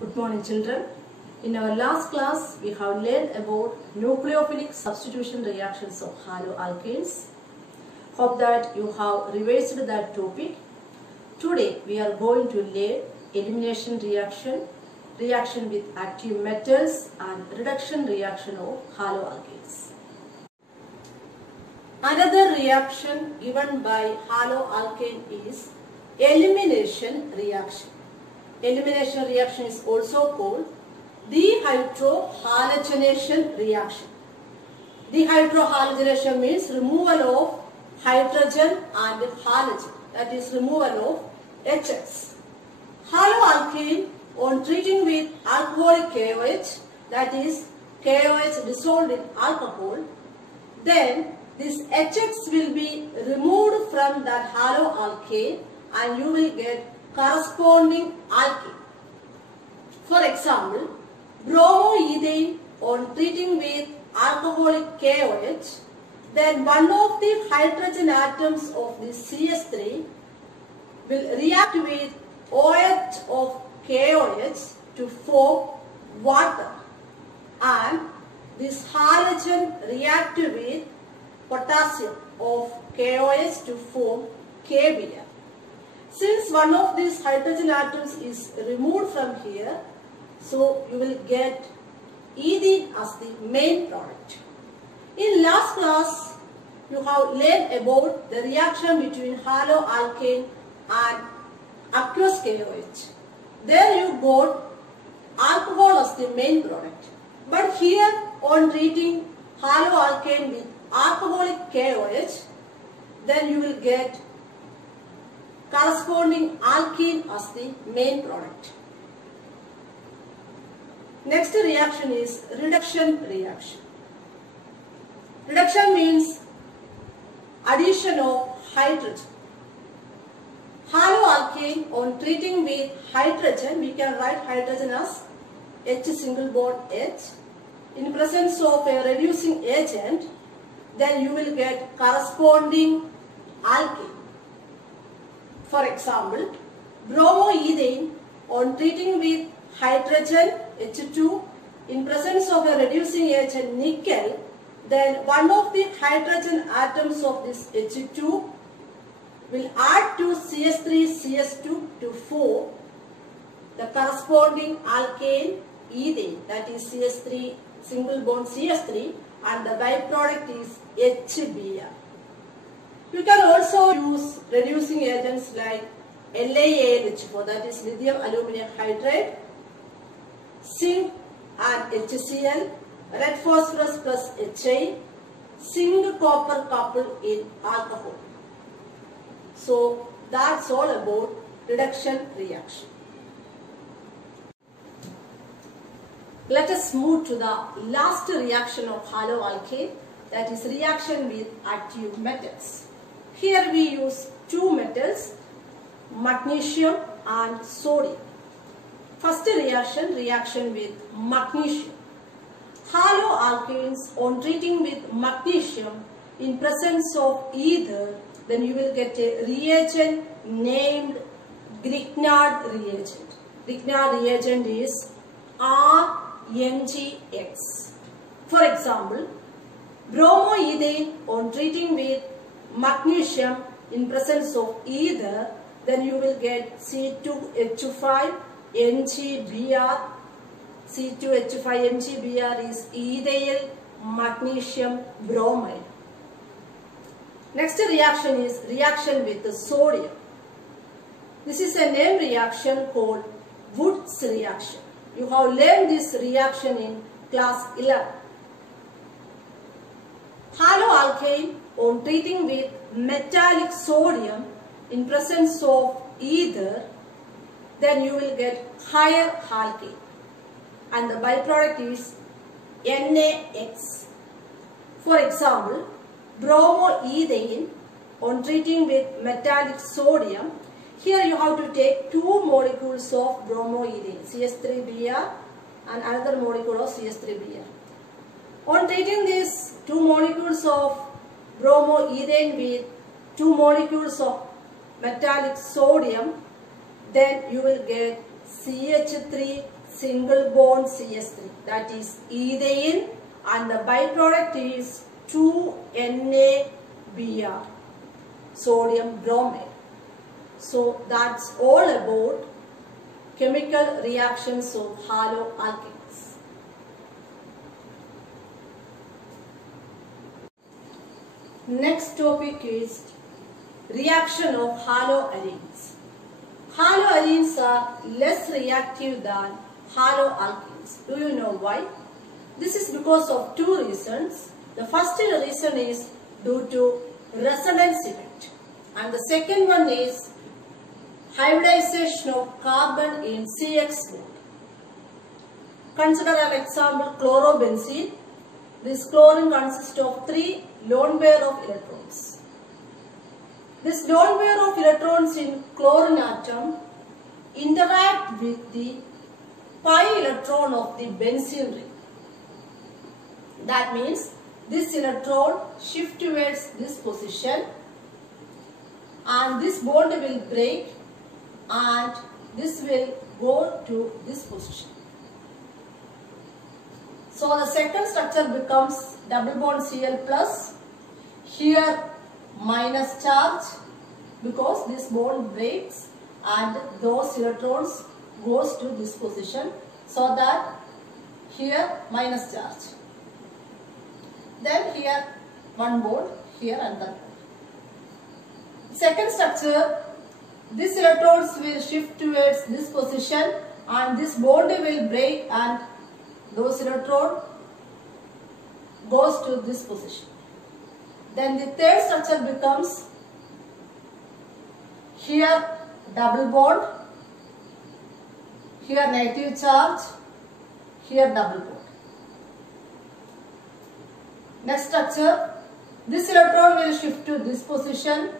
Good morning, children. In our last class, we have learned about nucleophilic substitution reactions of haloalkanes. Hope that you have revised that topic. Today, we are going to learn elimination reaction, reaction with active metals, and reduction reaction of haloalkanes. Another reaction given by haloalkane is elimination reaction. Elimination reaction is also called dehydrohalogenation reaction. Dehydrohalogenation means removal of hydrogen and halogen, that is removal of HX. Haloalkane, on treating with alcoholic KOH, that is KOH dissolved in alcohol, then this HX will be removed from that haloalkane and you will get corresponding alkene. For example, bromoethane on treating with alcoholic KOH, then one of the hydrogen atoms of this CH3 will react with OH of KOH to form water, and this halogen react with potassium of KOH to form KBr. Since one of these hydrogen atoms is removed from here, so you will get ethene as the main product. In last class, you have learned about the reaction between haloalkane and aqueous KOH. There you got alcohol as the main product. But here, on treating haloalkane with alcoholic KOH, then you will get corresponding alkene as the main product. Next reaction is reduction reaction. Reduction means addition of hydrogen. Haloalkane, on treating with hydrogen, we can write hydrogen as H single bond H. In presence of a reducing agent, then you will get corresponding alkene. For example, bromoethane, on treating with hydrogen H2 in presence of a reducing agent nickel, then one of the hydrogen atoms of this H2 will add to CH3CH2 to form the corresponding alkane ethane, that is CH3 single bond CH3, and the byproduct is HBr. You can also use reducing agents like LiAlH4, that is lithium aluminum hydride, zinc and HCl, red phosphorus plus HI, zinc copper couple in alcohol. So that's all about reduction reaction. Let us move to the last reaction of haloalkane, that is reaction with active metals. Here we use two metals, magnesium and sodium. First reaction, reaction with magnesium. Haloalkanes, on treating with magnesium in presence of ether, then you will get a reagent named Grignard reagent. Grignard reagent is RMgX. For example, bromoethane, on treating with magnesium in presence of ether, then you will get C2H5 MgBr. C2H5 MgBr is ethyl magnesium bromide. Next reaction is reaction with the sodium. This is a named reaction called Woods reaction. You have learned this reaction in class 11. Haloalkane, on treating with metallic sodium in presence of ether, then you will get higher alkane, and the byproduct is NaX. For example, bromoethane, on treating with metallic sodium, here you have to take two molecules of bromoethane, CH3Br, and another molecule of CH3Br. On treating these two molecules of bromoethane with two molecules of metallic sodium, then you will get CH3 single bond CH3, that is ethane, and the byproduct is 2NaBr, sodium bromide. So that's all about chemical reactions of haloalkanes. Next topic is reaction of haloarenes. Haloarenes are less reactive than haloalkanes. Do you know why? This is because of two reasons. The first reason is due to resonance effect, and the second one is hybridization of carbon in CX bond. Consider an example, chlorobenzene. This chlorine consists of 3 lone pair of electrons. This lone pair of electrons in chlorine atom interact with the pi electron of the benzene ring. That means this electron shifts towards this position, and this bond will break and this will go to this position. So the second structure becomes double bond Cl plus, here minus charge, because this bond breaks and those electrons goes to this position, so that here minus charge. Then here one bond, here another bond. Second structure, these electrons will shift towards this position and this bond will break and those electrons goes to this position. Then the third structure becomes here double bond, here negative charge, here double bond. Next structure, this electron will shift to this position,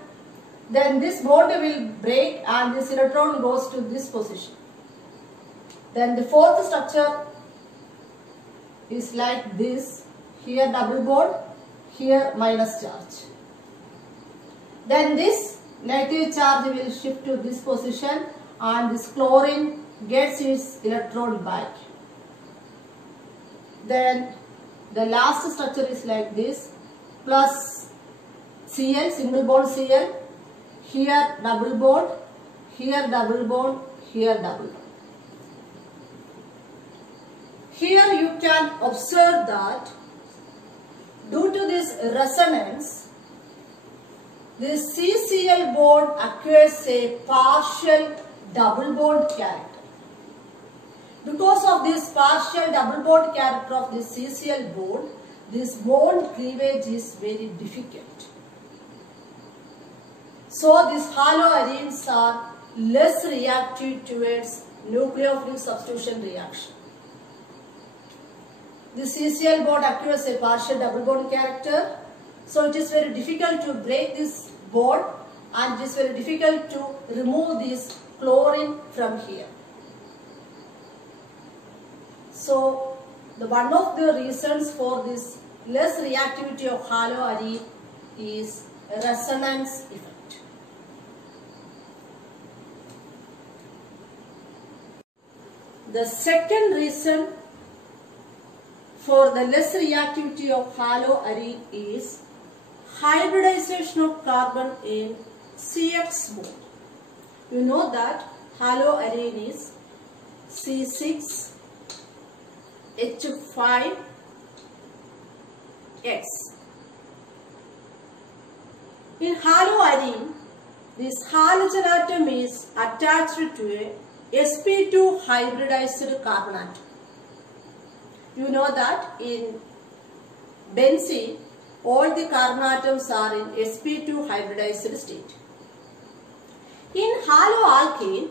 then this bond will break and this electron goes to this position. Then the fourth structure is like this, here double bond, here minus charge. Then this negative charge will shift to this position and this chlorine gets its electron back. Then the last structure is like this, plus Cl, single bond Cl, here double bond, here double bond, here double bond. Here you can observe that due to this resonance, this CCl bond acquires a partial double bond character. Because of this partial double bond character of this CCl bond, this bond cleavage is very difficult. So these haloarenes are less reactive towards nucleophilic substitution reaction. The CCl bond acquires a partial double bond character, so it is very difficult to break this bond and it is very difficult to remove this chlorine from here. So one of the reasons for this less reactivity of haloarene is resonance effect. The second reason for the less reactivity of haloarene is hybridization of carbon in CX bond. You know that haloarene is C6H5X. In haloarene, this halogen atom is attached to a sp2 hybridized carbon atom. You know that in benzene, all the carbon atoms are in sp2 hybridized state. In haloalkane,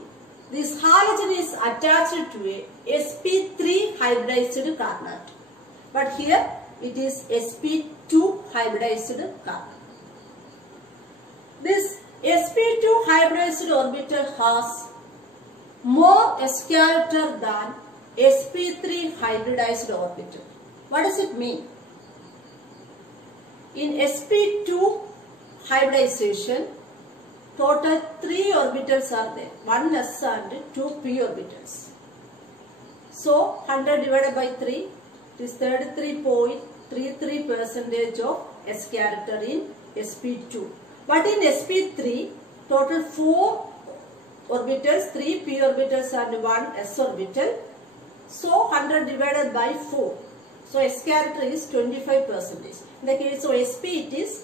this halogen is attached to a sp3 hybridized carbon atom. But here it is sp2 hybridized carbon. This sp2 hybridized orbital has more escalator than sp3 hybridized orbital. What does it mean? In sp2 hybridization, total 3 orbitals are there, 1 s and 2 p orbitals. So 100 divided by 3 is 33.33% of S character in sp2. But in sp3, total 4 orbitals, 3 p orbitals and 1 s orbital. So 100 divided by 4. So S character is 25%. In the case of sp, it is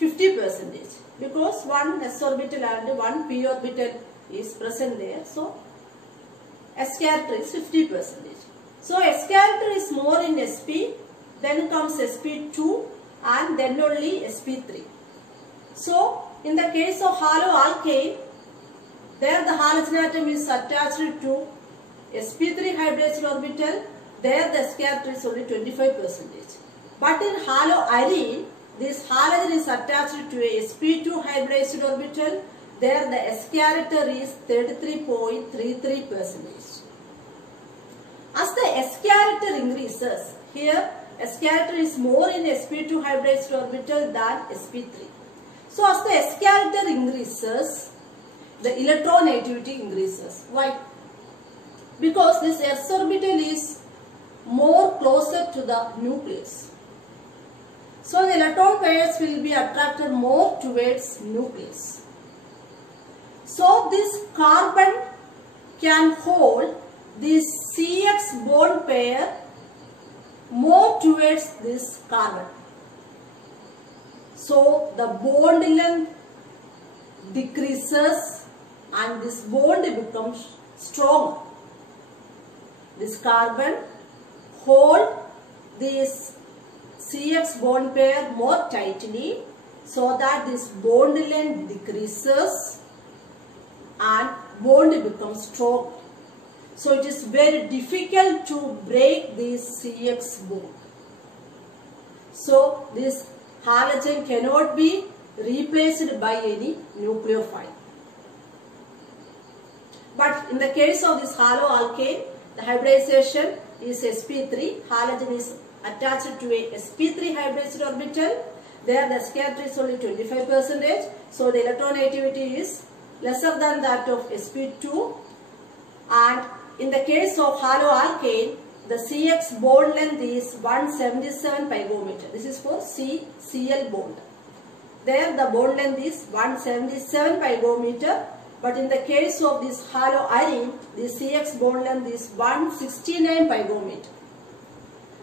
50% because 1 s orbital and 1 p orbital is present there. So S character is 50%. So S character is more in sp, then comes sp2 and then only sp3. So in the case of haloalkane, there the halogen atom is attached to sp3 hybridized orbital. There the S character is only 25%. But in haloarene, this halogen is attached to a sp2 hybridized orbital. There the S character is 33.33%. As the S character increases, here S character is more in sp2 hybridized orbital than sp3. So as the S character increases, the electronegativity increases. Why? Because this s orbital is more closer to the nucleus. So the electron pairs will be attracted more towards nucleus. So this carbon can hold this CX bond pair more towards this carbon. So the bond length decreases and this bond becomes stronger. This carbon hold this CX bond pair more tightly so that this bond length decreases and bond becomes strong. So it is very difficult to break this CX bond. So this halogen cannot be replaced by any nucleophile. But in the case of this haloalkane, the hybridization is sp3. Halogen is attached to a sp3 hybridized orbital. There the S character is only 25%. So the electronegativity is lesser than that of sp2. And in the case of haloalkane, the CX bond length is 177 picometer. This is for CL bond. There the bond length is 177 picometer. But in the case of this haloarene, the CX bond length is 169 picometer.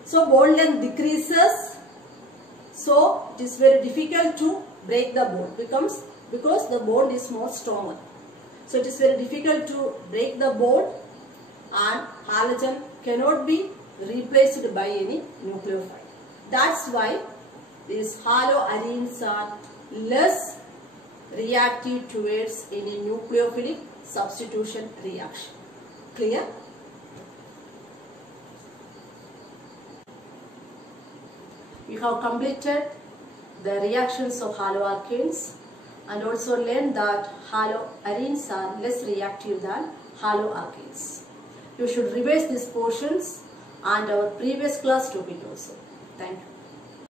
So bond length decreases. So it is very difficult to break the bond because the bond is more stronger. So it is very difficult to break the bond and halogen cannot be replaced by any nucleophile. That's why these haloarenes are less reactive towards any nucleophilic substitution reaction. Clear? We have completed the reactions of haloalkanes and also learned that haloarenes are less reactive than haloalkanes. You should revise these portions and our previous class topic also. Thank you.